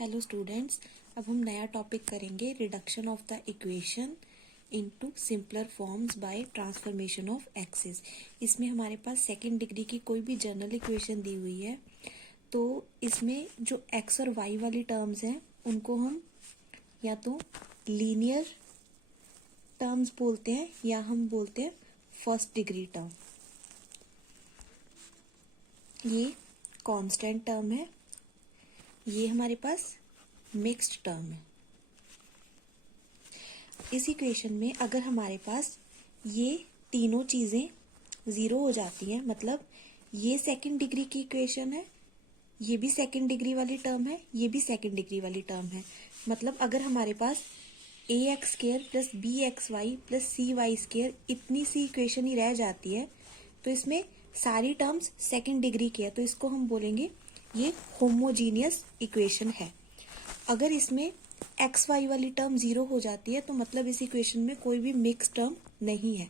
Hello students, अब हम नया टॉपिक करेंगे reduction of the equation into simpler forms by transformation of axes. इसमें हमारे पास सेकंड डिग्री की कोई भी जनरल इक्वेशन दी हुई है, तो इसमें जो एक्स और वाई वाली टर्म्स हैं उनको हम या तो लीनियर टर्म्स बोलते हैं या हम बोलते हैं फर्स्ट डिग्री टर्म। ये कांस्टेंट टर्म है, ये हमारे पास मिक्स्ड टर्म है। इस इक्वेशन में अगर हमारे पास ये तीनों चीजें जीरो हो जाती हैं, मतलब ये सेकंड डिग्री की इक्वेशन है, ये भी सेकंड डिग्री वाली टर्म है, ये भी सेकंड डिग्री वाली टर्म है, मतलब अगर हमारे पास a x square plus b x y plus c y square इतनी सी इक्वेशन ही रह जाती है, तो इसमें सारी टर्म्स सेकंड डिग्री की है, तो इसको हम बोलेंगे ये होमोजीनियस इक्वेशन है। अगर इसमें एक्स वाई वाली टर्म जीरो हो जाती है तो मतलब इस इक्वेशन में कोई भी मिक्स टर्म नहीं है,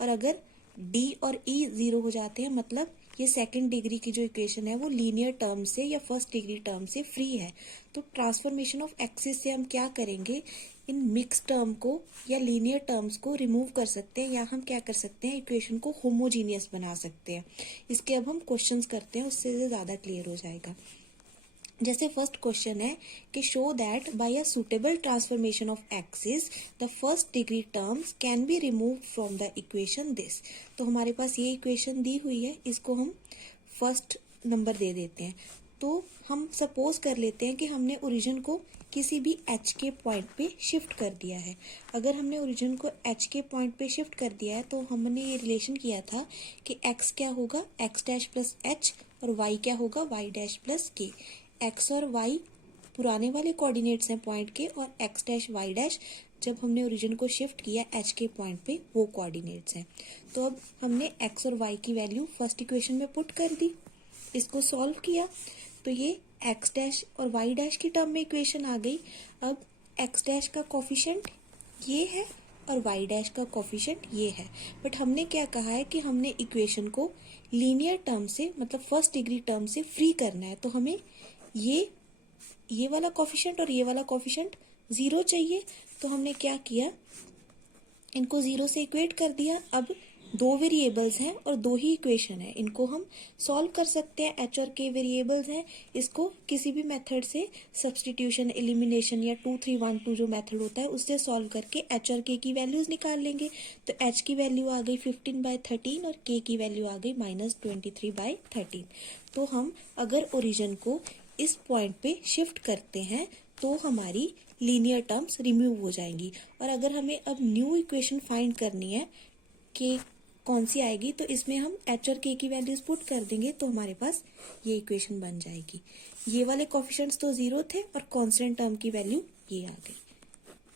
और अगर डी और ई जीरो हो जाते हैं मतलब ये सेकंड डिग्री की जो इक्वेशन है वो लीनियर टर्म से या फर्स्ट डिग्री टर्म से फ्री है। तो ट्रांसफॉर्मेशन ऑफ एक्सिस से हम क्या करेंगे, इन मिक्स टर्म को या लीनियर टर्म्स को रिमूव कर सकते हैं, या हम क्या कर सकते हैं, इक्वेशन को होमोजीनियस बना सकते हैं। इसके अब हम क्वेश्चंस करते हैं, उससे ज्यादा क्लियर हो जाएगा। जैसे फर्स्ट क्वेश्चन है कि show that bye a suitable transformation of axis the first degree terms can be remove from the equation this. तो हमारे पास ये इक्वेशन दी हुई है, इसको हम फर्स्ट नंबर दे देते हैं। तो हम सपोज कर लेते हैं कि हमने ओरिजिन को किसी भी एच के पॉइंट पे शिफ्ट कर दिया है। अगर हमने ओरिजिन को एच के पॉइंट पे शिफ्ट कर दिया है तो हमने ये रिलेशन किया था कि एक्स क्या होगा एक्स डैश प्लस एच और वाई क्या होगा वाई डैश प्लस के। एक्स और वाई पुराने वाले कोऑर्डिनेट्स हैं पॉइंट के, और एक्स डैश वाई डैश जब हमने ओरिजिन को शिफ्ट किया एच के पॉइंट पे वो कोऑर्डिनेट्स हैं। तो अब हमने एक्स और वाई की वैल्यू फर्स्ट इक्वेशन में पुट कर दी, इसको सॉल्व किया तो ये एक्स डैश और वाई डैश की टर्म में इक्वेशन आ गई। अब एक्स डैश का कोफिशिएंट ये है और वाई डैश का कोफिशिएंट ये है, बट हमने क्या कहा है कि हमने इक्वेशन को लीनियर टर्म से मतलब फर्स्ट डिग्री टर्म से फ्री करना है, तो हमें ये वाला कोफिशिएंट और ये वाला कोफिशिएंट जीरो चाहिए। तो हमने क्या किया, इनको जीरो से इक्वेट कर दिया। अब दो वेरिएबल्स हैं और दो ही इक्वेशन है, इनको हम सॉल्व कर सकते हैं। एच और के वेरिएबल्स हैं, इसको किसी भी मेथड से सब्स्टिट्यूशन एलिमिनेशन या 2-3-1-2 जो मेथड होता है उससे सॉल्व करके एच और के की वैल्यूज निकाल लेंगे। तो एच की वैल्यू आ गई 15/13 और के की वैल्यू आ गई -23/13। तो हम अगर ओरिजिन को इस पॉइंट पे शिफ्ट करते हैं तो हमारी लीनियर टर्म्स रिमूव हो जाएंगी। और अगर हमें अब न्यू इक्वेशन फाइंड करनी है कि कौन सी आएगी, तो इसमें हम एच और के की वैल्यूज पुट कर देंगे तो हमारे पास ये इक्वेशन बन जाएगी। ये वाले कोफिशिएंट्स तो जीरो थे और कांस्टेंट टर्म की वैल्यू ये आ गई,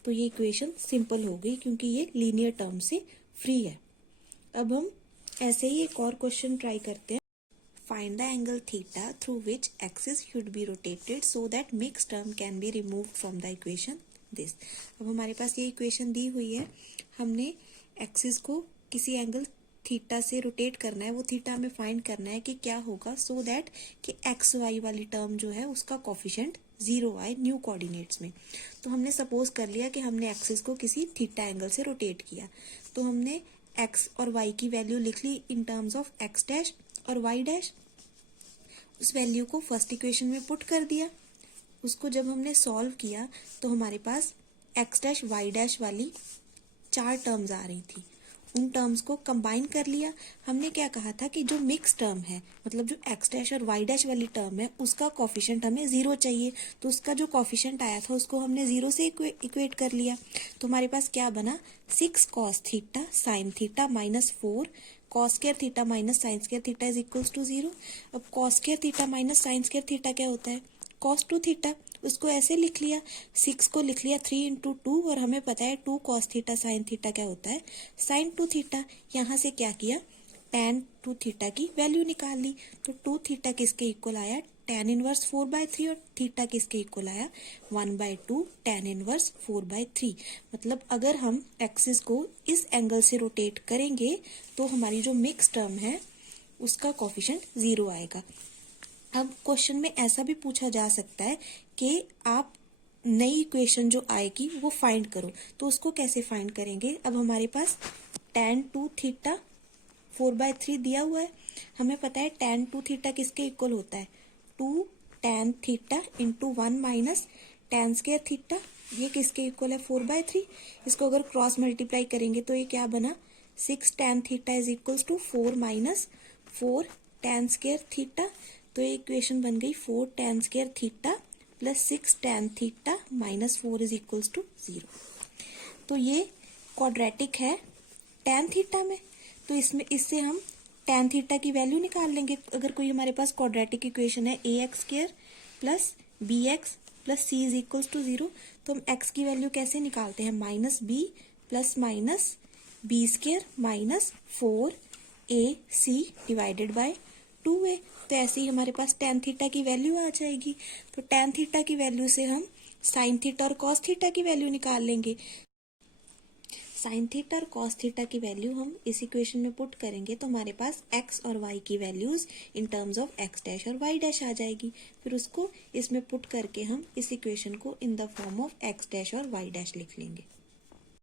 तो ये इक्वेशन सिंपल हो गई क्योंकि ये लीनियर टर्म से फ्री है। अब हम ऐसे ही एक और क्वेश्चन ट्राई करते हैं। Find the angle theta through which axis should be rotated so that mixed term can be removed from the equation this। अब हमारे पास ये इक्वेशन दी हुई है, हमने एक्सिस को किसी एंगल थीटा से रोटेट करना है, वो थीटा हमें फाइंड करना है कि क्या होगा सो दैट कि एक्स वाई वाली टर्म जो है उसका कोफिशिएंट जीरो आए न्यू कोऑर्डिनेट्स में। तो हमने सपोज कर लिया कि हमने एक्सिस को किसी थीटा एंगल से रोटेट किया, तो हमने एक्स और वाई की वैल्यू लिख ली in terms of x dash और वाई डैश। उस वैल्यू को फर्स्ट इक्वेशन में पुट कर दिया, उसको जब हमने सॉल्व किया तो हमारे पास एक्स डैश वाई डैश वाली चार टर्म्स आ रही थी, उन टर्म्स को कंबाइन कर लिया। हमने क्या कहा था कि जो मिक्स टर्म है मतलब जो एक्स डैश और वाई डैश वाली टर्म है उसका कोफिशिएंट हमें जीरो चाहिए, तो उसका जो कोफिशिएंट आया था उसको हमने जीरो से इक्वेट कर लिया। तो हमारे पास क्या बना 6 cos theta sine theta -4 cos square theta minus sine square theta is equals to 0। अब cos square theta minus sine square theta क्या होता है cos 2 थीटा, उसको ऐसे लिख लिया, 6 को लिख लिया 3 × 2 और हमें पता है 2 cos थीटा साइन थीटा क्या होता है साइन 2 थीटा। यहाँ से क्या किया tan 2 थीटा की वैल्यू निकाल ली, तो 2 थीटा किसके इक्वल आया tan इनवर्स 4/3 और थीटा किसके इक्वल आया 1/2 tan इनवर्स 4/3। मतलब अगर हम एक्सिस को इस एंगल से रोटेट करेंगे तो हमारी जो मिक्स टर्म है उसका कोफिशिएंट जीरो आएगा। अब क्वेश्चन में ऐसा भी पूछा जा सकता है कि आप नई इक्वेशन जो आएगी वो फाइंड करो, तो उसको कैसे फाइंड करेंगे। अब हमारे पास tan 2 थीटा 4/3 दिया हुआ है। हमें पता है tan 2 थीटा किसके इक्वल होता है, 2 tan theta into 1 minus tan square theta. ये किसके इक्वल है, 4/3। इसको अगर क्रॉस मल्टीप्लाई करेंगे तो ये क्या बना, 6 tan theta is equals to 4 minus 4 tan square theta. तो ये इक्वेशन बन गई 4 tan square theta plus 6 tan theta minus 4 is equals to 0। तो ये क्वाड्रेटिक है tan थीटा में, तो इसमें इससे हम tan थीटा की वैल्यू निकाल लेंगे। अगर कोई हमारे पास क्वाड्रेटिक इक्वेशन है ax square plus bx plus c is equals to 0, तो हम x की वैल्यू कैसे निकालते हैं, minus b plus minus b square minus 4ac divided by 2a। तो ऐसे ही हमारे पास tan थीटा की वैल्यू आ जाएगी। तो tan थीटा की वैल्यू से हम sin थीटा और cos थीटा की वैल्यू निकाल लेंगे। साइन थीटा और कॉस थीटा की वैल्यू हम इस इक्वेशन में पुट करेंगे तो हमारे पास x और y की values in terms of x dash और y डैश आ जाएगी। फिर उसको इसमें पुट करके हम इस इक्वेशन को in the form of x dash और y डैश लिख लेंगे।